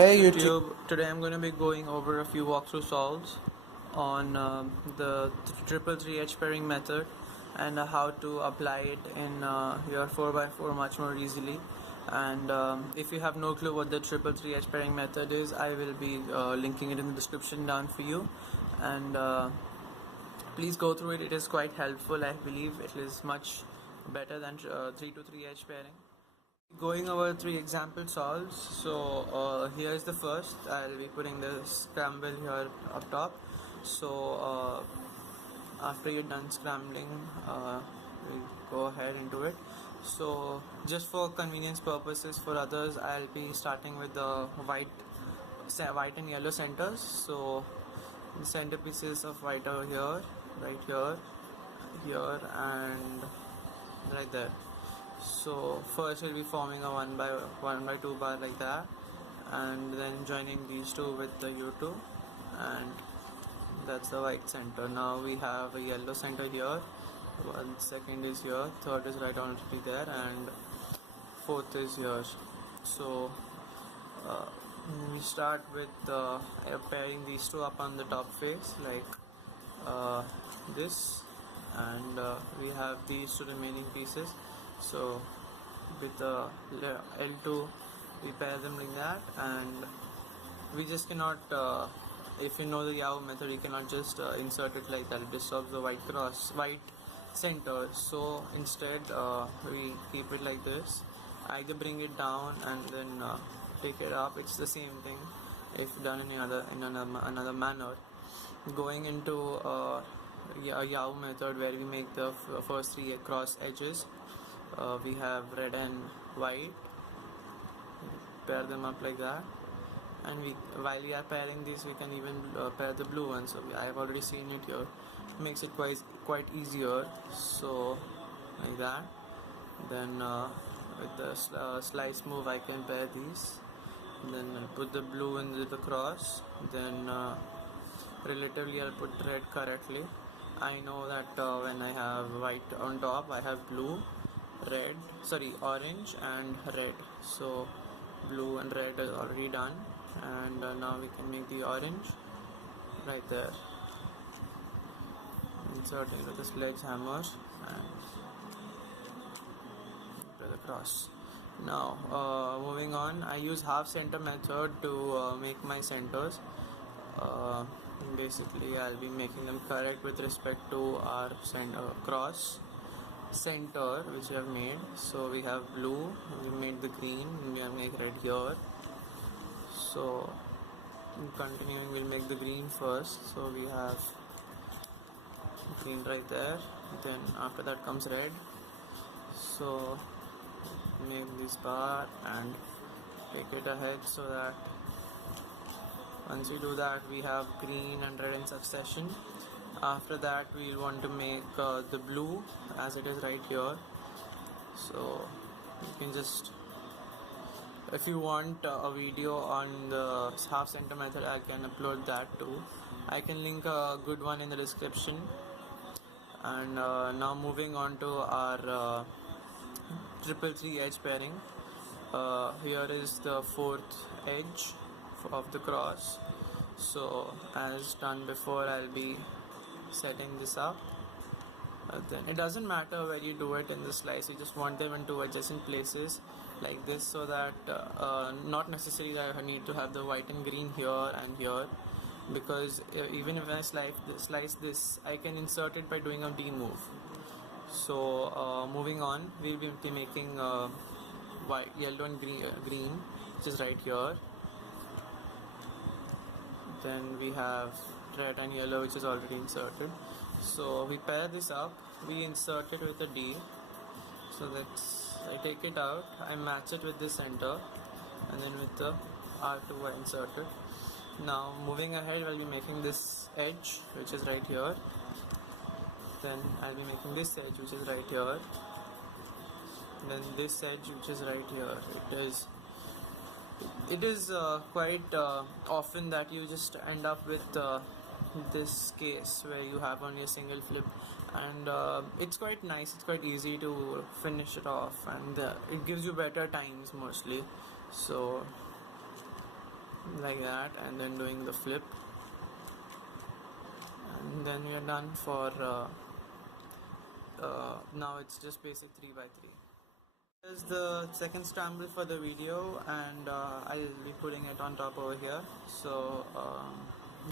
Hey YouTube. YouTube. Today I'm going to be going over a few walkthrough solves on the triple 3H pairing method and how to apply it in your 4x4 much more easily. And if you have no clue what the triple 3H pairing method is, I will be linking it in the description down for you. And please go through it. It is quite helpful. I believe it is much better than 3 to 3H pairing. Going over 3 example solves. So here is the first. I'll be putting the scramble here up top. So after you're done scrambling, we'll go ahead into it. So just for convenience purposes for others, I'll be starting with the white and yellow centers. So the center pieces of white are here, right here and right there. So first we'll be forming a 1 by 2 bar like that, and then joining these two with the U2, and that's the white center. Now we have a yellow center here, second is here, third is right already there, and fourth is here. So we start with pairing these two up on the top face like this, and we have these two remaining pieces. So with the L2 we pair them like that, and we just cannot, if you know the Yau method, you cannot just insert it like that. It disturbs the white center. So instead we keep it like this, either bring it down and then take it up. It's the same thing if done in another manner. Going into a Yau method where we make the first 3 cross edges. We have red and white, pair them up like that, and while we are pairing these, we can even pair the blue one. So I have already seen it here. It makes it quite easier. So like that. Then with the slice move, I can pair these. Then I'll put the blue into the cross. Then relatively, I'll put red correctly. I know that when I have white on top, I have blue, orange and red. So blue and red is already done, and now we can make the orange right there. Insert it with the sledgehammer and to the cross. Now moving on, I use half center method to make my centers. Basically I'll be making them correct with respect to our cross center which we have made. So we have blue, we made the green, and we have made red here. So continuing, we'll make the green first. So we have green right there, then after that comes red. So make this bar and take it ahead, so that once we do that, we have green and red in succession. After that, we want to make the blue as it is right here. So you can just, if you want a video on the half center method, I can upload that too. I can link a good one in the description. And now moving on to our triple 3H pairing. Here is the fourth edge of the cross. So as done before, I'll be setting this up. Then it doesn't matter where you do it in the slice, you just want them in two adjacent places like this, so that not necessarily that I need to have the white and green here and here, because even if I slice this, I can insert it by doing a D move. So moving on, we will be making white, yellow and green, which is right here. Then we have red and yellow, which is already inserted. So we pair this up, we insert it with a D. So that's, I take it out, I match it with the center, and then with the R2 I insert it. Now moving ahead, I'll be making this edge, which is right here. Then I'll be making this edge, which is right here. Then this edge, which is right here. It is quite often that you just end up with this case where you have only a single flip, and it's quite nice, it's quite easy to finish it off, and it gives you better times mostly. So like that, and then doing the flip, and then we are done for now it's just basic 3x3. This is the second scramble for the video, and I'll be putting it on top over here. So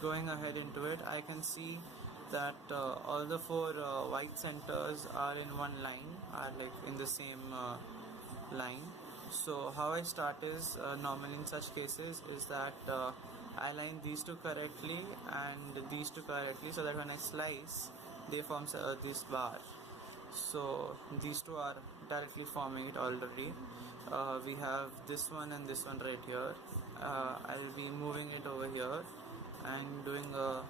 going ahead into it, I can see that all the four white centers are in one line, are like in the same line. So how I start is normally in such cases is that I line these two correctly and these two correctly, so that when I slice they form this bar. So these two are directly forming it already. We have this one and this one right here. I'll be moving it over here and doing a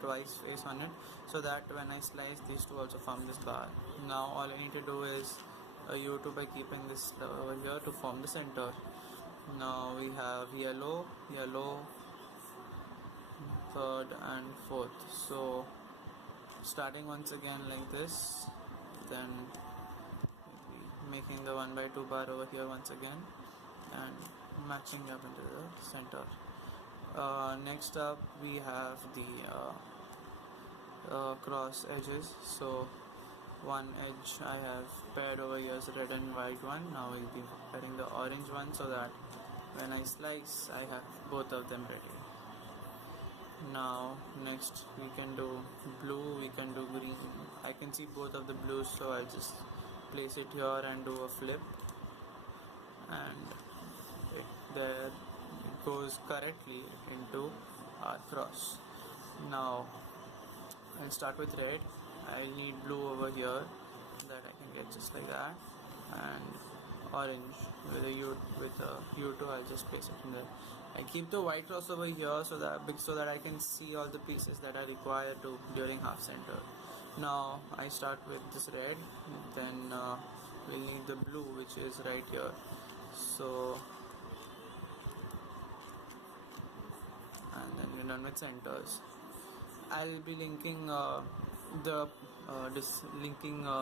twice face on it, so that when I slice these two also form this bar. Now all I need to do is U2 by keeping this over here to form the center. Now we have yellow, yellow, third and fourth. So starting once again like this, then making the 1x2 bar over here once again and matching up into the center. Next up we have the cross edges. So one edge I have paired over here is red and white one. Now we'll be pairing the orange one, so that when I slice I have both of them ready. Now next we can do blue, we can do green. I can see both of the blues, so I'll just place it here and do a flip, and there it goes correctly into our cross. Now I'll start with red. I need blue over here that I can get just like that, and orange with a U2 I'll just place it in there. I keep the white cross over here so that I can see all the pieces that are required to during half center. Now I start with this red, then we'll need the blue, which is right here. So and then we're done with centers. I'll be linking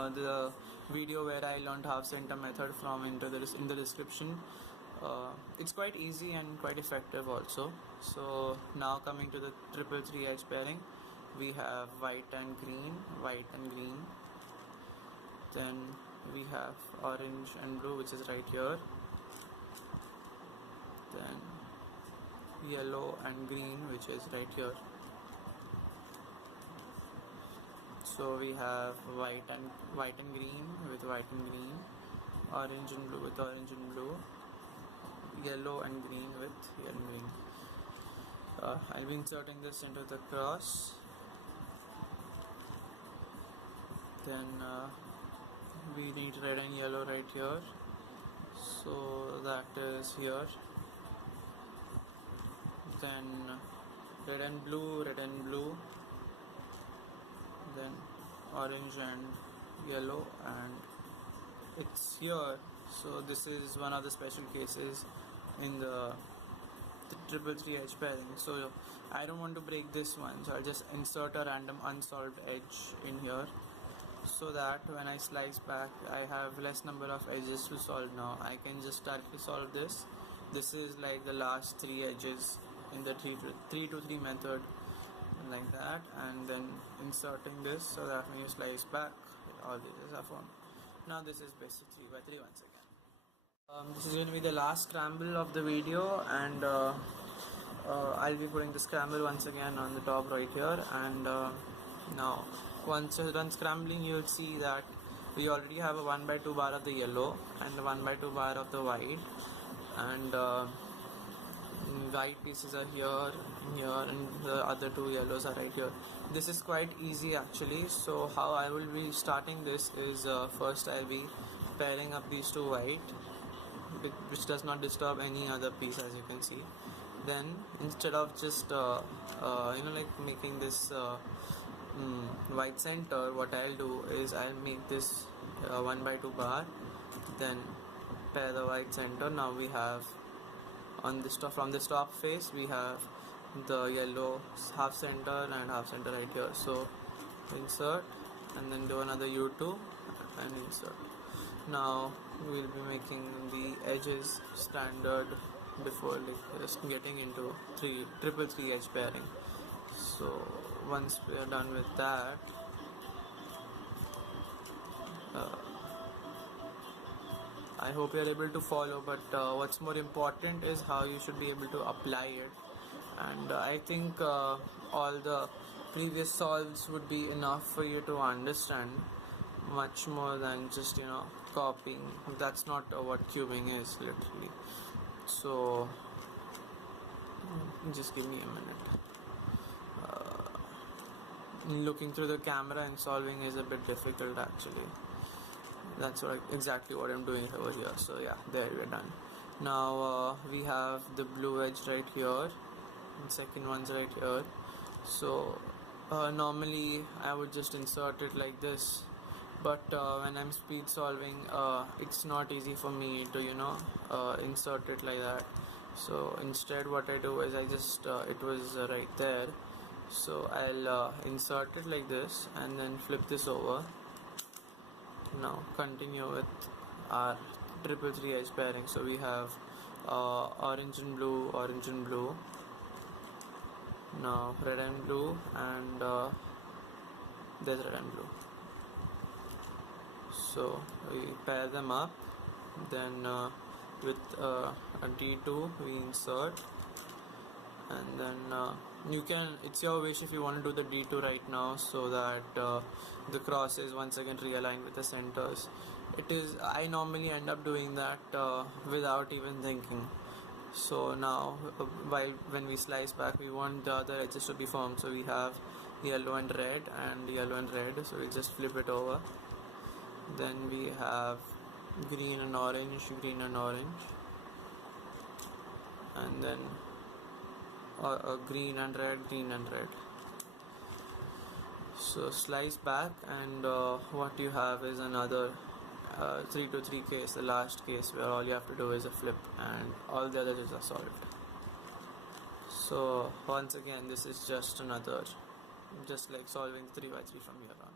the video where I learned half center method from in the description. It's quite easy and quite effective also. So now coming to the 3 edge pairing, we have white and green, white and green. Then we have orange and blue, which is right here. Then yellow and green, which is right here. So we have white and green with white and green, orange and blue with orange and blue, yellow and green with yellow and green. I'll be inserting this into the cross. Then we need red and yellow right here, so that is here. Then red and blue, then orange and yellow, and it's here. So this is one of the special cases in the 3 edge pairing. So I don't want to break this one, so I'll just insert a random unsolved edge in here, so that when I slice back I have less number of edges to solve. Now I can just directly solve this. This is like the last 3 edges in the 3 to 3 method, like that, and then inserting this so that when you slice back all these are formed. Now this is basic 3x3 once again. This is going to be the last scramble of the video, and I'll be putting the scramble once again on the top right here. And now once you're done scrambling, you'll see that we already have a 1x2 bar of the yellow and the 1x2 bar of the white, and white pieces are here, and the other two yellows are right here. This is quite easy actually. So how I will be starting this is first I'll be pairing up these two white, which does not disturb any other piece, as you can see. Then instead of just like making this white center, what I'll do is I'll make this 1x2 bar, then pair the white center. Now we have on this top, from this top face, we have the yellow half center and half center right here. So insert and then do another U2 and insert. Now we'll be making the edges standard before like just getting into triple three edge pairing. So once we are done with that, I hope you are able to follow, but what's more important is how you should be able to apply it. And I think all the previous solves would be enough for you to understand, much more than just copying. That's not what cubing is literally. So just give me a minute. Looking through the camera and solving is a bit difficult actually. That's exactly what I'm doing over here. So yeah, there we're done. Now we have the blue edge right here, and second one's right here. So normally I would just insert it like this, but when I'm speed solving, it's not easy for me to insert it like that. So instead what I do is I just it was right there, so I'll insert it like this and then flip this over. Now continue with our triple three edge pairing. So we have orange and blue, orange and blue. Now red and blue, and there's red and blue. So we pair them up, then with a D2 we insert, and then you can, it's your wish if you want to do the D2 right now, so that the crosses once again realign with the centers. I normally end up doing that without even thinking. So now when we slice back, we want the other edges to be formed. So we have yellow and red and yellow and red, so we just flip it over. Then we have green and orange, green and orange, and then green and red, green and red. So slice back, and what you have is another 3 to 3 case, the last case where all you have to do is a flip and all the others are solved. So once again, this is just like solving 3 by 3 from here on.